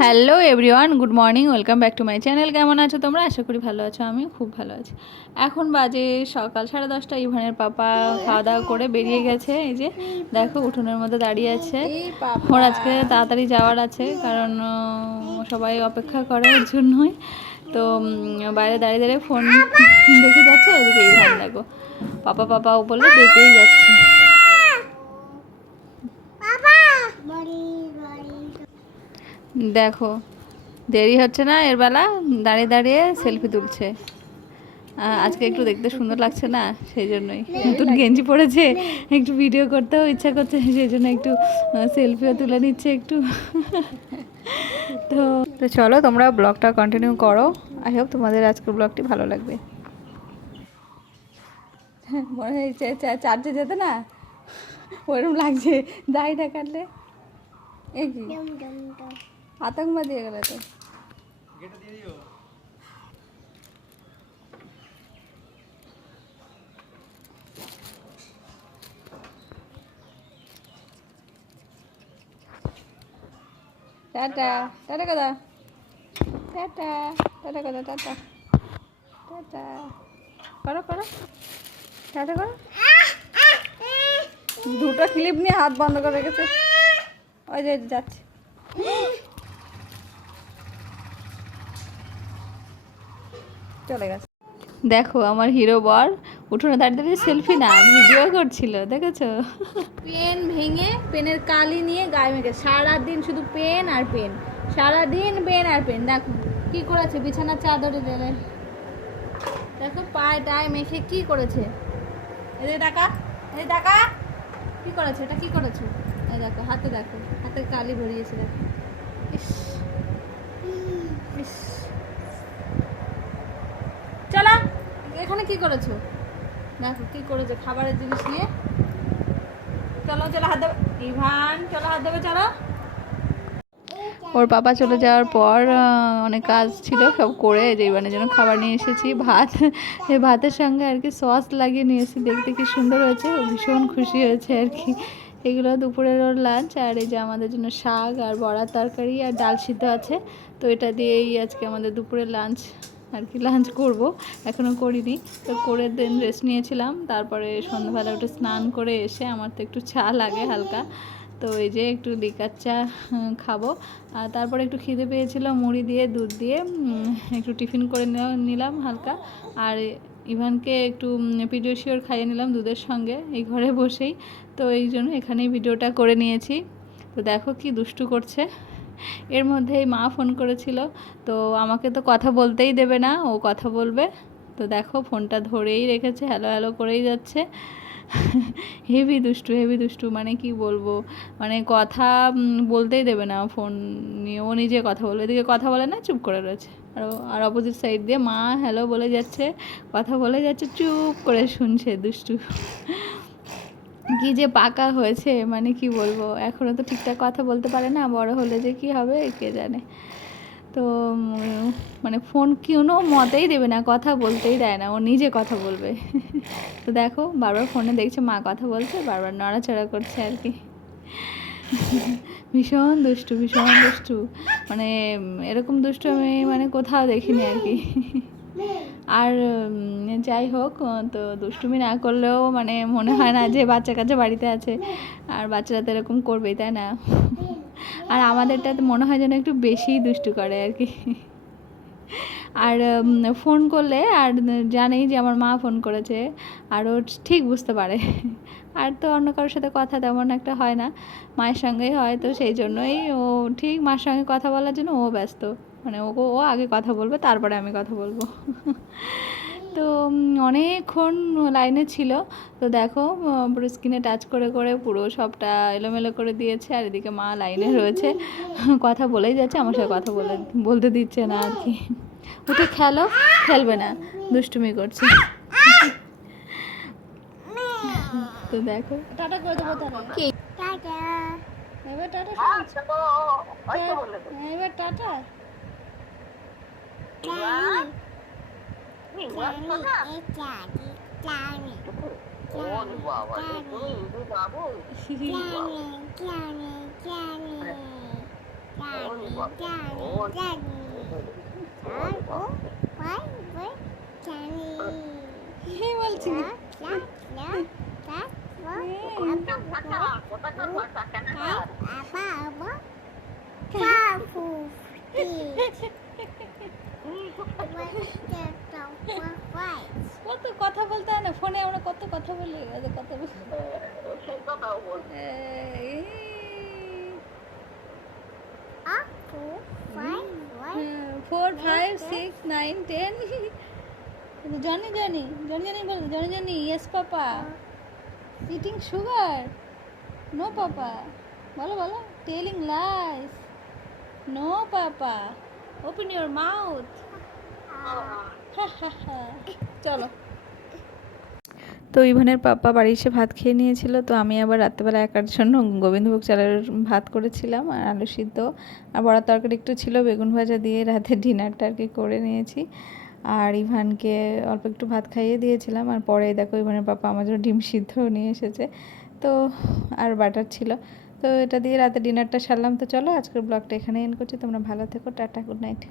Hello everyone, good morning, welcome back to my channel. কেমন আছো তোমরা? আশা করি ভালো আছো আমি খুব ভালো আছি। এখন বাজে সকাল সাড়ে দশটা, ইভানের পাপা খাওয়া দাওয়া করে বেরিয়ে গেছে। এই যে, দেখো উঠোনের মধ্যে দাঁড়িয়ে আছে। ওর আজকে তাড়াতাড়ি যাওয়ার আছে, কারণ সবাই অপেক্ষা করে ওর জন্যই। তো বাইরে দাঁড়িয়ে দাঁড়িয়ে ফোন দেখে যাচ্ছে, এদিকে ইভান, দেখো। পাপা পাপা ও বলে দেখেই যাচ্ছে। দেখো, দেরি হচ্ছে না, এর বেলা দাঁড়িয়ে দাঁড়িয়ে সেলফি তুলছে। আজকে একটু দেখতে সুন্দর লাগছে না, সেই জন্যই। নতুন গেঞ্জি পরেছে, একটু ভিডিও করতেও ইচ্ছা করছে, সেই জন্য একটু সেলফিও তুলে নিচ্ছে একটু। তো তো চলো তোমরা ব্লগটা কন্টিনিউ করো। আই হোপ তোমাদের আজকের ব্লগটি ভালো লাগবে। মনে হয় চার্জে যেতে না? ওরকম লাগছে, দাড়িটা কাটলে। এ কি? আতঙ্কবাদী গেলে তো। টাটা টাটা কথা টাটা টাটা কথা টাটা। টাটা। করো করো। টাটা করো। দুটো ক্লিপ নিয়ে হাত বন্ধ করে রেখেছে। ওই যে যাচ্ছে। চলে গেছে। দেখো আমার হিরো বর উঠোনে দাঁড়িয়ে দাঁড়িয়ে সেলফি না ভিডিও করছিল দেখেছ? পেন ভেঙে পেনের কালি নিয়ে গায়ে মেখে সারাদিন শুধু পেন আর পেন সারাদিন পেন আর পেন। দেখো কি করেছে? বিছানার চাদরে দিলে দেখো পায়ে টায় মেখে কি করেছে? এদের টাকা এদের টাকা কি করেছে? এটা কি করেছ? এই দেখো হাতে দেখো হাতে কালি ভরিয়েছে দেখো। ইস ইস। এখানে কি করেছ? দেখো, কি করেছ? খাবারের জিনিস নিয়ে। চলো চলো, হাত দেবে ইভান, চলো, হাত দেবে চলো। ওর বাবা চলে যাওয়ার পর অনেক কাজ ছিল, সব করে যে ইভানের জন্য খাবার নিয়ে এসেছি। ভাত এই ভাতের সঙ্গে আর কি সস লাগিয়ে নিয়ে এসেছি। দেখতে কি সুন্দর হয়েছে, ভীষণ খুশি হয়েছে আর কি। এগুলো দুপুরের ওর লাঞ্চ আর এই যে আমাদের জন্য শাক আর বড়ার তরকারি আর ডাল সিদ্ধ আছে। তো এটা দিয়েই আজকে আমাদের দুপুরের লাঞ্চ আর কি লাঞ্চ করব। এখনও করিনি। তো করে দেন রেস্ট নিয়েছিলাম। তারপরে সন্ধ্যাবেলা উঠে স্নান করে এসে আমার তো একটু চা লাগে হালকা। তো এই যে একটু লিকার চা খাব। আর তারপরে একটু খিদে পেয়েছিল, মুড়ি দিয়ে, দুধ দিয়ে একটু টিফিন করে নিলাম হালকা। আর ইভানকে একটু পিডিওশিওর খাইয়ে নিলাম দুধের সঙ্গে, এই ঘরে বসেই। তো এই জন্য এখানেই ভিডিওটা করে নিয়েছি। তো দেখো কি দুষ্টু করছে। এর মধ্যেই মা ফোন করেছিল। তো আমাকে তো কথা বলতেই দেবে না, ও কথা বলবে। তো দেখো, ফোনটা ধরেই রেখেছে, হ্যালো হ্যালো করেই যাচ্ছে। হেভি দুষ্টু হেভি দুষ্টু মানে কি বলব? মানে কথা বলতেই দেবে না ফোন নিয়ে। ও নিজে কথা বলবে। এদিকে কথা বলে না, চুপ করে রয়েছে। আর ও- আর অপোজিট সাইড দিয়ে মা হ্যালো বলে যাচ্ছে, কথা বলে যাচ্ছে, চুপ করে শুনছে দুষ্টু। কি যে পাকা হয়েছে মানে কি বলব? এখনও তো ঠিকঠাক কথা বলতে পারে না, বড় হলে যে কি হবে, কে জানে? তো মানে ফোন কোনো মতেই দেবে না, কথা বলতেই দেয় না, ও নিজে কথা বলবে। তো দেখো, বারবার ফোনে দেখছে, মা কথা বলছে, বারবার নড়াচড়া করছে আর কি। ভীষণ দুষ্টু ভীষণ দুষ্টু। মানে এরকম দুষ্টু আমি মানে কোথাও দেখিনি আর কি। আর যাই হোক তো দুষ্টুমি না করলেও মানে মনে হয় না যে বাচ্চা কাচ্চা বাড়িতে আছে। আর বাচ্চারা তো এরকম করবেই, তাই না? আর আমাদেরটা তো মনে হয় যেন একটু বেশিই দুষ্টু করে আর কি। আর ফোন করলে আর জানেই যে আমার মা ফোন করেছে, আর ও ঠিক বুঝতে পারে। আর তো অন্য কারোর সাথে কথা তেমন একটা হয় না, মায়ের সঙ্গেই হয়, তো সেই জন্যই ও ঠিক মার সঙ্গে কথা বলার জন্য ও ব্যস্ত। মানে ও আগে কথা বলবে, তারপরে আমি কথা বলব। তো অনেকক্ষণ লাইনে ছিল। তো দেখো পুরো স্ক্রিনে টাচ করে করে পুরো সবটা এলোমেলো করে দিয়েছে আর এদিকে মা লাইনে রয়েছে। কথা বলেই যাচ্ছে আমার সাথে কথা বলে বলতে দিচ্ছে না আর কি। উঠে খেলো খেলবে না দুষ্টুমি করছে। তো দেখো। টাটা করে দেবো তারা কি? এবার টাটা 你我看看。你讲的讲你。我你娃娃，你不你娃娃。讲你讲你讲你讲你讲你讲你。啊我我我讲你。嘿，我去。来来来。Apa? Apa? কত কথা বলতে হয় না ফোনে আমরা কত কথা বলি এত কথা বলি। এই, four five six nine ten Johnny Johnny Johnny Johnny বল Johnny Johnny yes papa eating sugar no papa বলো বলো। Telling lies no papa open your mouth চলো। তো ইভানের পাপা বাড়ি এসে ভাত খেয়ে নিয়েছিল, তো আমি আবার রাত্রেবেলা একার জন্য গোবিন্দভোগ চালের ভাত করেছিলাম আর আলু সিদ্ধ। আর বড়ার তরকারি একটু ছিল, বেগুন ভাজা দিয়ে রাতে ডিনারটা আর কি করে নিয়েছি। আর ইভানকে অল্প একটু ভাত খাইয়ে দিয়েছিলাম, আর পরে দেখো ইভানের পাপা আমার জন্য ডিম সিদ্ধ নিয়ে এসেছে। তো আর বাটার ছিল। তো এটা দিয়ে রাতে ডিনারটা সারলাম। তো চলো আজকের ব্লগটা এখানে এন করছি। তোমরা ভালো থেকো, টাটা গুড নাইট